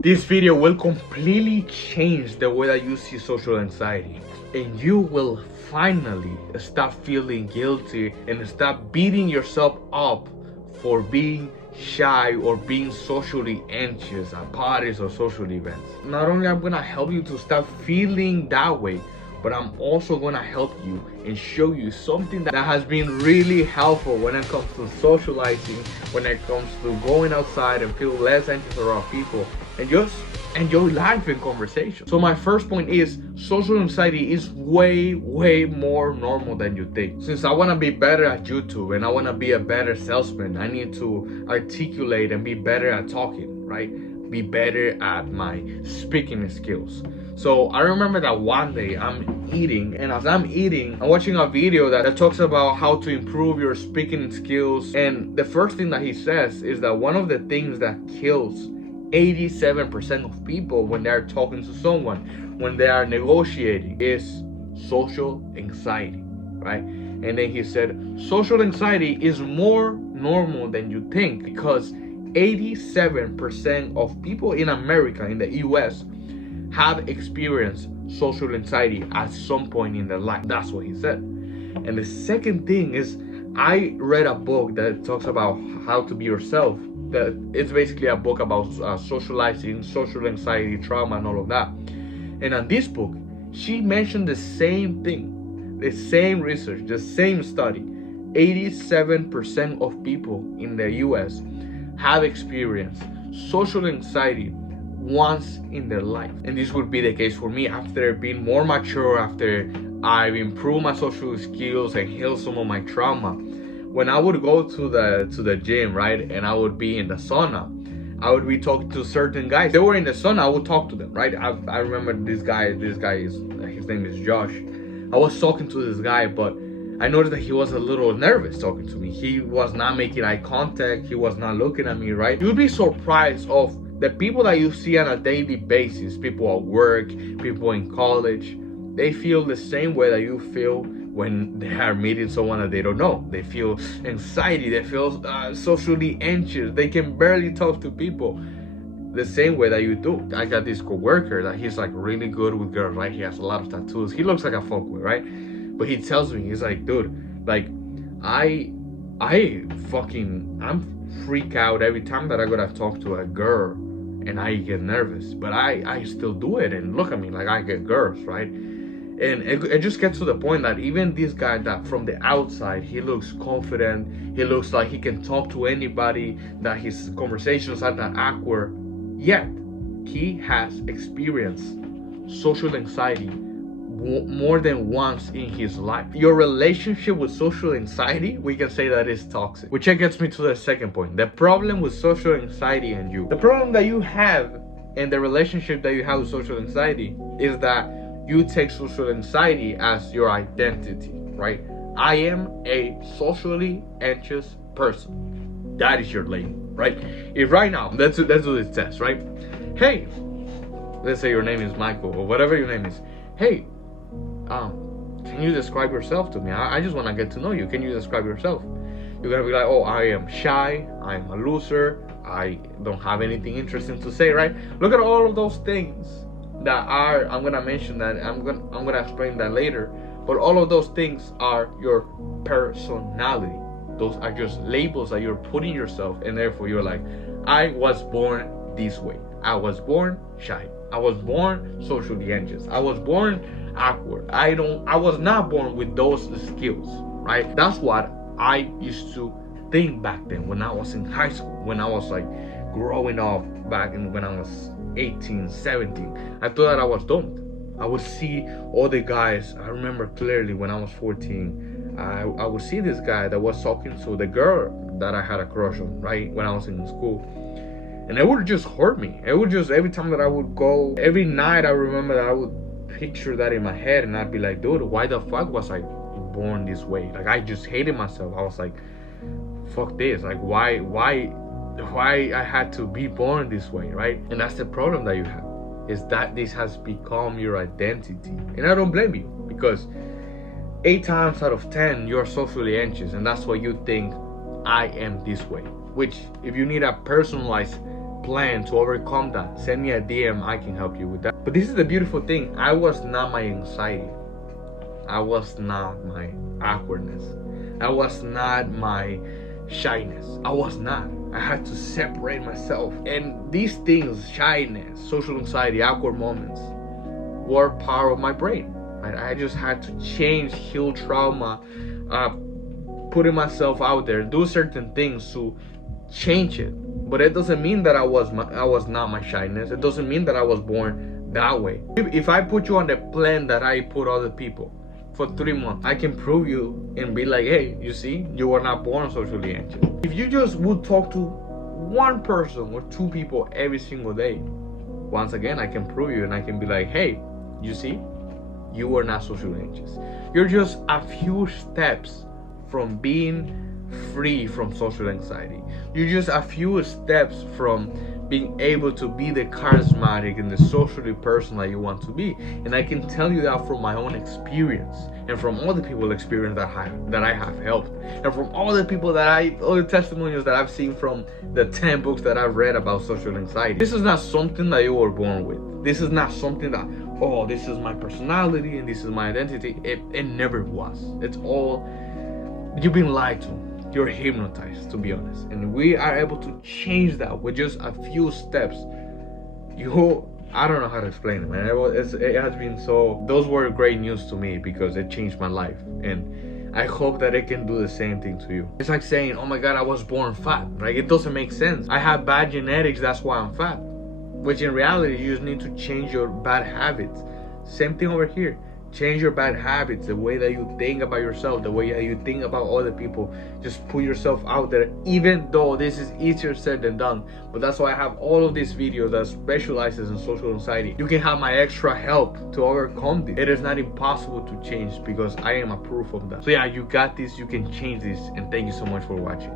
This video will completely change the way that you see social anxiety, and you will finally stop feeling guilty and stop beating yourself up for being shy or being socially anxious at parties or social events. Not only I'm gonna help you to stop feeling that way, but I'm also gonna help you and show you something that has been really helpful when it comes to socializing, when it comes to going outside and feel less anxious around people and just enjoy life and conversation. So my first point is social anxiety is way more normal than you think. Since I want to be better at YouTube and I want to be a better salesman, I need to articulate and be better at talking, right? Be better at my speaking skills. So I remember that one day I'm eating, and as I'm eating, I'm watching a video that talks about how to improve your speaking skills. And the first thing that he says is that one of the things that kills 87% of people when they're talking to someone, when they are negotiating, is social anxiety, right? And then he said, social anxiety is more normal than you think because 87% of people in America, in the US, have experienced social anxiety at some point in their life. That's what he said. And the second thing is, I read a book that talks about how to be yourself. That it's basically a book about socializing, social anxiety, trauma, and all of that. And on this book, she mentioned the same thing, the same research, the same study. 87% of people in the US have experienced social anxiety once in their life. And this would be the case for me after being more mature, after I've improved my social skills and healed some of my trauma. When I would go to the gym, right, and I would be in the sauna, I would be talking to certain guys. They were in the sauna, I would talk to them, right? I remember this guy is, his name is Josh. I was talking to this guy, but I noticed that he was a little nervous talking to me. He was not making eye contact. He was not looking at me, right? You'd be surprised of the people that you see on a daily basis, people at work, people in college. They feel the same way that you feel when they are meeting someone that they don't know. They feel anxiety, they feel socially anxious, they can barely talk to people the same way that you do. I got this coworker that he's like really good with girls, right? He has a lot of tattoos. He looks like a fuckboy, right? But he tells me, he's like, dude, like I'm freak out every time that I gotta talk to a girl and I get nervous, but I still do it. And look at me, like I get girls, right? And it just gets to the point that even this guy that from the outside, he looks confident, he looks like he can talk to anybody, that his conversations are not awkward, yet he has experienced social anxiety more than once in his life. Your relationship with social anxiety, we can say that is toxic. Which gets me to the second point. The problem with social anxiety and you. The problem that you have in the relationship that you have with social anxiety is that you take social anxiety as your identity, right? I am a socially anxious person. That is your label, right? If right now, let's do this test, right? Hey, let's say your name is Michael or whatever your name is. Hey, can you describe yourself to me? I just want to get to know you. Can you describe yourself? You're gonna be like, oh, I am shy, I'm a loser, I don't have anything interesting to say, right? Look at all of those things that are, I'm gonna mention that, I'm gonna explain that later, but all of those things are your personality. Those are just labels that you're putting yourself, and therefore you're like, I was born this way, I was born shy, I was born socially anxious, I was born awkward, I was not born with those skills, right? That's what I used to think back then when I was in high school, when I was like growing up back when I was 18, 17. I thought that I was dumb. I would see all the guys. I remember clearly when I was 14, I would see this guy that was talking to the girl that I had a crush on, right, when I was in school. And it would just hurt me. It would just, every time that I would go, every night I remember that I would picture that in my head and I'd be like, dude, why the fuck was I born this way? Like, I just hated myself. I was like, fuck this. Like, why I had to be born this way, right? And that's the problem that you have, is that this has become your identity. And I don't blame you, because 8 times out of 10 you're socially anxious, and that's why you think I am this way. Which, if you need a personalized plan to overcome that, send me a DM. I can help you with that. But this is the beautiful thing. I was not my anxiety. I was not my awkwardness. I was not my shyness. I was not. I had to separate myself. And these things, shyness, social anxiety, awkward moments, were part of my brain. Right? I just had to change, heal trauma, putting myself out there, do certain things to change it. But it doesn't mean that I was not my shyness. It doesn't mean that I was born that way. If I put you on the plan that I put other people for 3 months, I can prove you and be like, hey, you see, you were not born socially anxious. If you just would talk to one person or 2 people every single day, once again, I can prove you and I can be like, hey, you see, you were not socially anxious. You're just a few steps from being free from social anxiety. You're just a few steps from being able to be the charismatic and the socially person that you want to be. And I can tell you that from my own experience and from all the people's experience that I have helped, and from all the people all the testimonials that I've seen from the 10 books that I've read about social anxiety. This is not something that you were born with. This is not something that, oh, this is my personality and this is my identity. It never was. It's all, you've been lied to. You're hypnotized, to be honest. And we are able to change that with just a few steps. I don't know how to explain it, man. It has been so, those were great news to me because it changed my life. And I hope that it can do the same thing to you. It's like saying, oh my God, I was born fat. Like, it doesn't make sense. I have bad genetics, that's why I'm fat. Which in reality, you just need to change your bad habits. Same thing over here. Change your bad habits, the way that you think about yourself, the way that you think about other people. Just put yourself out there, even though this is easier said than done. But that's why I have all of these videos that specializes in social anxiety. You can have my extra help to overcome this. It is not impossible to change because I am a proof of that. So yeah, you got this, you can change this, and thank you so much for watching.